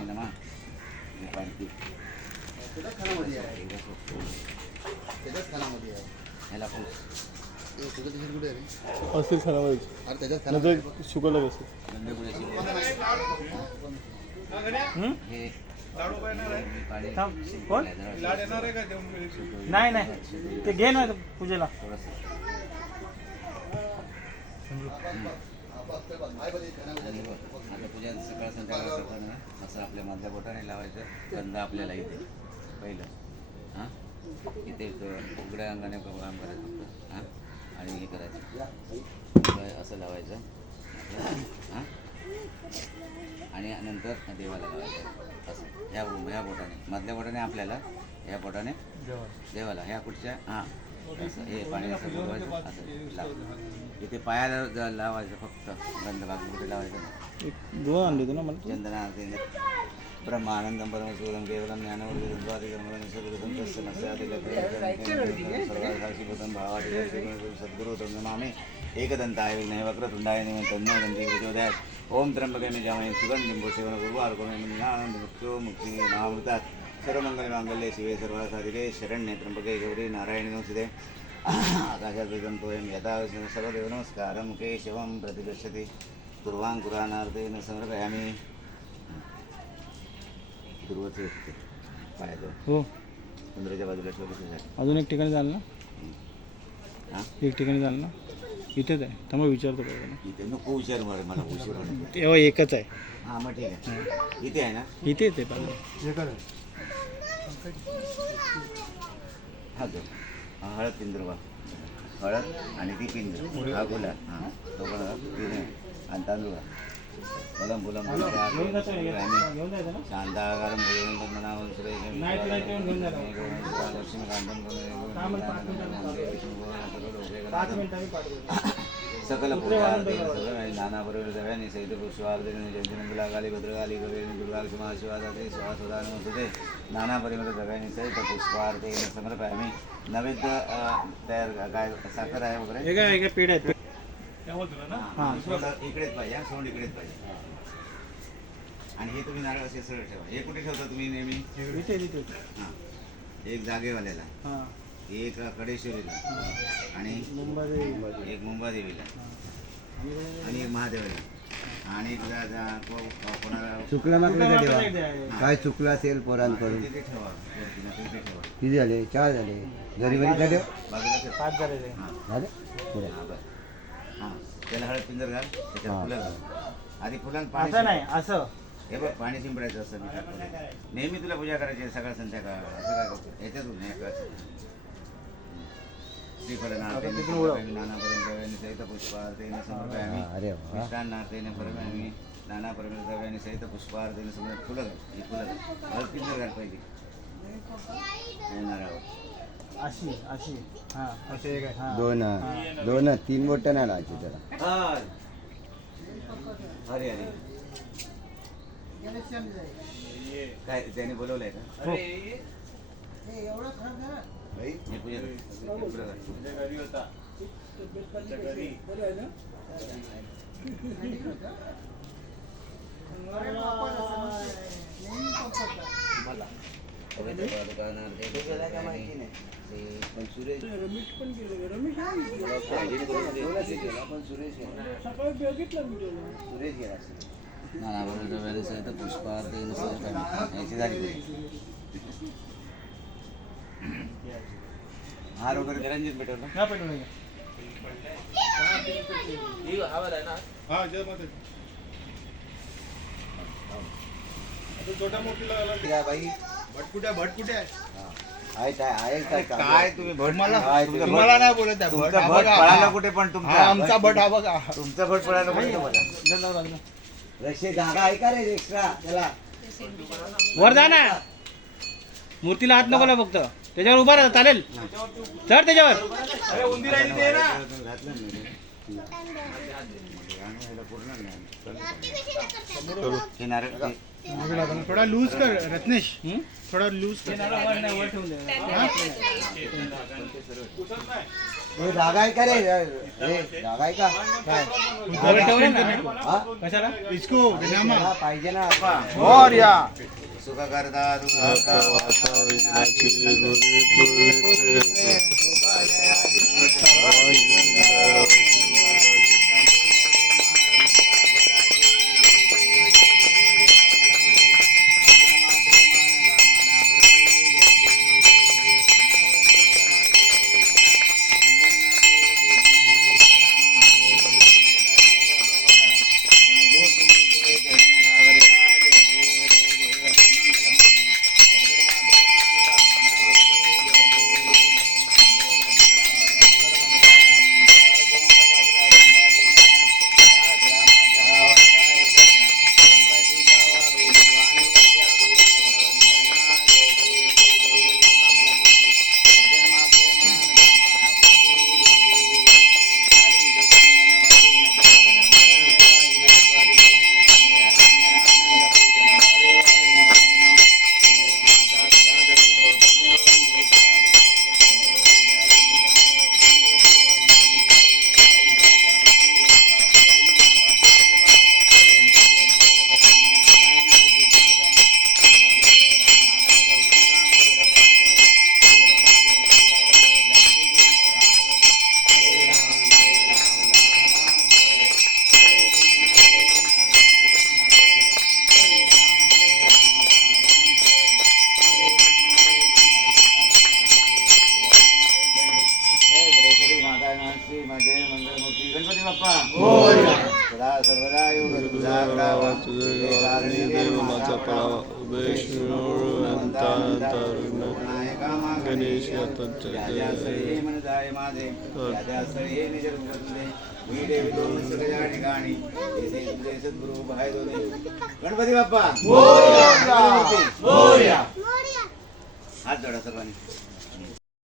गणपती नमः पाणी त्याच्याच खानामध्ये आहे. त्याच्याच खानामध्ये आहे. ह्याला पूस तुझं त्याच्यात कुठे आहे रे? असतील खानामध्ये. अरे त्याच्याच खानामध्ये नंतर शुगरला बसेल. गंधपुऱ्याची हे कोण? नाही नाही ते घे ना पूजेला. आता पूजा सकाळ संध्याकाळ करताना असं आपल्या मधल्या बोटाने लावायचं. गंध आपल्याला इथे पहिलं हां इथे उघड्या अंगाने काम करायचं फक्त हां आणि हे करायचं असं लावायचं हां आणि नंतर देवाला लावायचं असं ह्या बोटाने मधल्या बोटाने आपल्याला ह्या बोटाने देवाला ह्या कुठच्या हां असं हे पाणी असं बुडवायचं असं लाव इथे पायाला लावायचं फक्त गंध बाकी कुठे लावायचं एक दोन आणले होते ना मला. चंदना ब्रह्मानंदम परमसुदम केवलम ज्ञानवर्धन द्वादिकर्मदं सद्गुरुतं तस्य नस्यादिलभूतं भावादिकं सद्गुरुतं नमामि एकदन्ताय विघ्नाय वक्रतुण्डाय तन्नो दन्ति प्रचोदयात् ओम त्र्यंबके यजामहे सुगन्धिं पुष्टिवर्धनं उर्वारुकं ज्ञानन्दमुक्तो मुक्तिमामृतात् सर्वमङ्गलमाङ्गल्ये शिवे सर्वासाधिके शरण्ये त्र्यंबके गौरी नारायणी नमोस्तुते आकाशाद्वैतं यथा सर्वदेव नमस्कारं केशवं प्रतिगच्छति पूर्वांकुरानार्धेन समर्पयामि पूर्वचे पायाजवळ हो चंद्राच्या बाजूला ठेवले. अजून एक ठिकाणी झालं ना. हां एक ठिकाणी झालं ना. इथेच आहे त्यामुळे विचारतो बघा. इथे नको उशीर मला उशीर तेव्हा एकच आहे. हां मग ठीक आहे इथे आहे ना. इथेच आहे बघा. हा जो हळद पिंजर हळद आणि ती पिंजर हा गुलाब हां तो पण तीन आहे आणि तांदूळ फुलम फुलम शांताकारं सकल नाना बरोबर सगळ्यांनी सहित पुष्पार्धेने जयंतीनंदुलागाली भद्रकाली गवेणी दुर्गालक्ष्मा शिवाजाते स्वासुदा नमोस्तुते नाना परिमल सगळ्यांनी सहित पुष्पार्धेने समर्पयामि नैवेद्य तयार काय साखर आहे वगैरे पेढ आहेत. इकडेच पाहिजे सोंड इकडेच पाहिजे. आणि हे तुम्ही नारळ असे सरळ ठेवा. हे कुठे ठेवता तुम्ही नेहमी? हां एक जागेवाल्याला एक कडेश्वरीला आणि एक मुंबादेवीला आणि एक महादेवाला आणि कोणाला चुकलं काय चुकलं असेल पोरांकडून. तिथे ठेवा किती झाले? 4 झाले. घरी झाले बाजूला ठेवा. 5 झाले. झाले पुढे. हां त्याला हळद पिंजर घाल त्याच्यात फुलं घाल आधी फुलांत पाणी असं नाही असं हे बघ पाणी शिंपडायचं असं मी नेहमी तुला पूजा करायची सकाळ संध्याकाळ असं काय करतो याच्यातून नाही श्रीफल नानापर्यंत सहित पुष्पार्थेने समर्पयामि मिष्टान्नार्थेने परमामि नाना परमेश्वरांनी सहित पुष्पार्थेने समोर फुलं ही फुलं हळद पिंजर घाल पाहिजे नारळावर अशी अशी हां असे एक आहे. दोन 3 बोटं नाही लावायची त्याला. अरे अरे काय त्याने बोलवलंय का? हे पूजा नाना बरोबर सहित पुष्पार्थेने याची झाली. हार वगैरे निरंजित भेटवलं ना पेटवलं बाई भटकुट्या आहे काय तुम्ही भट तुम्हाला नाही बोलत आहे. तुमचा भट पळाला कुठे पण तुमचा आमचा भट हा बघा. तुमचा भट पळाला कुठे बघा. रशे जागा आहे का रे एक्स्ट्रा त्याला. वर जा ना. मूर्तीला हात नको ना फक्त त्याच्यावर उभा राहा चालेल. चढ त्याच्यावर. थोडा लूज कर रत्नेश. थोडा लूज कर. हे जागा आहे का रे हे जागा आहे का काय वर ठेवलं ना हा कशाला इसको विनामा मला पाहिजे ना और या सुख करता दुःख हरता गणपती बाप्पा सदा सर्वदा योग तुझा करावा तुझे कारणी देव माझा पडावा उभे गणेश मन जाय माझे स्थळी निज रूपले मी देवी दोन सगळ्या ठिकाणी येथे तुझे सद्गुरु भाई दोन्ही गणपती बाप्पा हात जोडा सर्वांनी